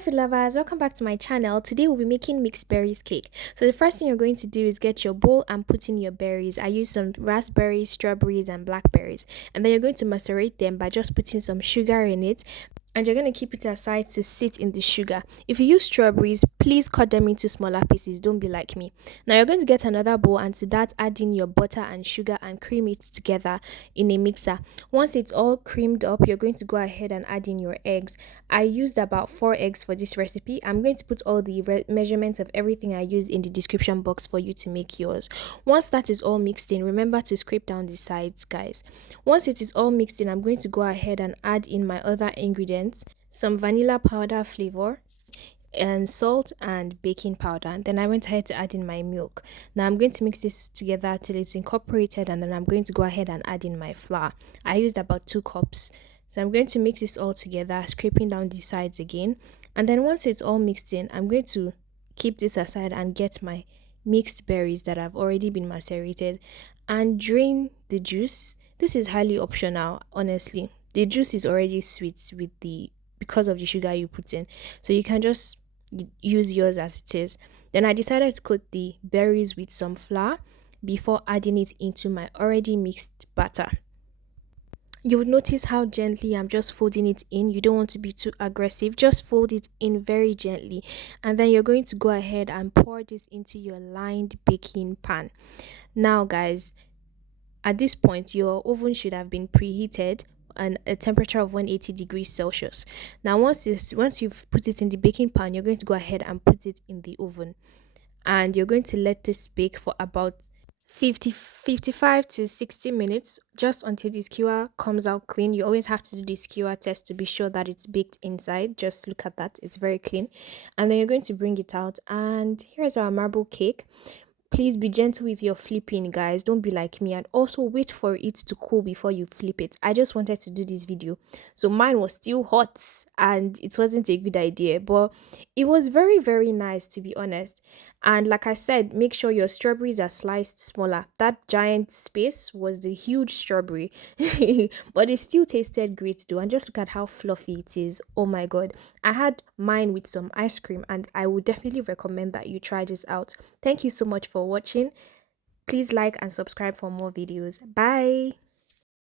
Hi food lovers, welcome back to my channel. Today we'll be making mixed berries cake. So the first thing you're going to do is get your bowl and put in your berries. I use some raspberries, strawberries and blackberries. And then you're going to macerate them by just putting some sugar in it. And you're going to keep it aside to sit in the sugar. If you use strawberries, please cut them into smaller pieces. Don't be like me. Now you're going to get another bowl and to that add in your butter and sugar and cream it together in a mixer. Once it's all creamed up, you're going to go ahead and add in your eggs. I used about 4 eggs for this recipe. I'm going to put all the measurements of everything I use in the description box for you to make yours. Once that is all mixed in, remember to scrape down the sides, guys. Once it is all mixed in, I'm going to go ahead and add in my other ingredients, some vanilla powder flavor, and salt and baking powder. And then I went ahead to add in my milk. Now I'm going to mix this together till it's incorporated, and then I'm going to go ahead and add in my flour. I used about 2 cups. So I'm going to mix this all together, scraping down the sides again. And then once it's all mixed in, I'm going to keep this aside and get my mixed berries that have already been macerated and drain the juice. This is highly optional, honestly. The juice is already sweet with the because of the sugar you put in. So you can just use yours as it is. Then I decided to coat the berries with some flour before adding it into my already mixed batter. You would notice how gently I'm just folding it in. You don't want to be too aggressive. Just fold it in very gently. And then you're going to go ahead and pour this into your lined baking pan. Now, guys, at this point, your oven should have been preheated and a temperature of 180 degrees Celsius. Now, once you've put it in the baking pan, you're going to go ahead and put it in the oven. And you're going to let this bake for about 55 to 60 minutes, just until the skewer comes out clean. You always have to do the skewer test to be sure that it's baked inside. Just look at that, it's very clean. And then you're going to bring it out, and here's our marble cake. Please be gentle with your flipping, guys. Don't be like me, and also wait for it to cool before you flip it. I just wanted to do this video, so mine was still hot and it wasn't a good idea, but it was very, very nice, to be honest. And like I said, make sure your strawberries are sliced smaller. That giant space was the huge strawberry, but it still tasted great though. And just look at how fluffy it is. Oh my god, I had mine with some ice cream, and I would definitely recommend that you try this out. Thank you so much for watching. Please like and subscribe for more videos. Bye.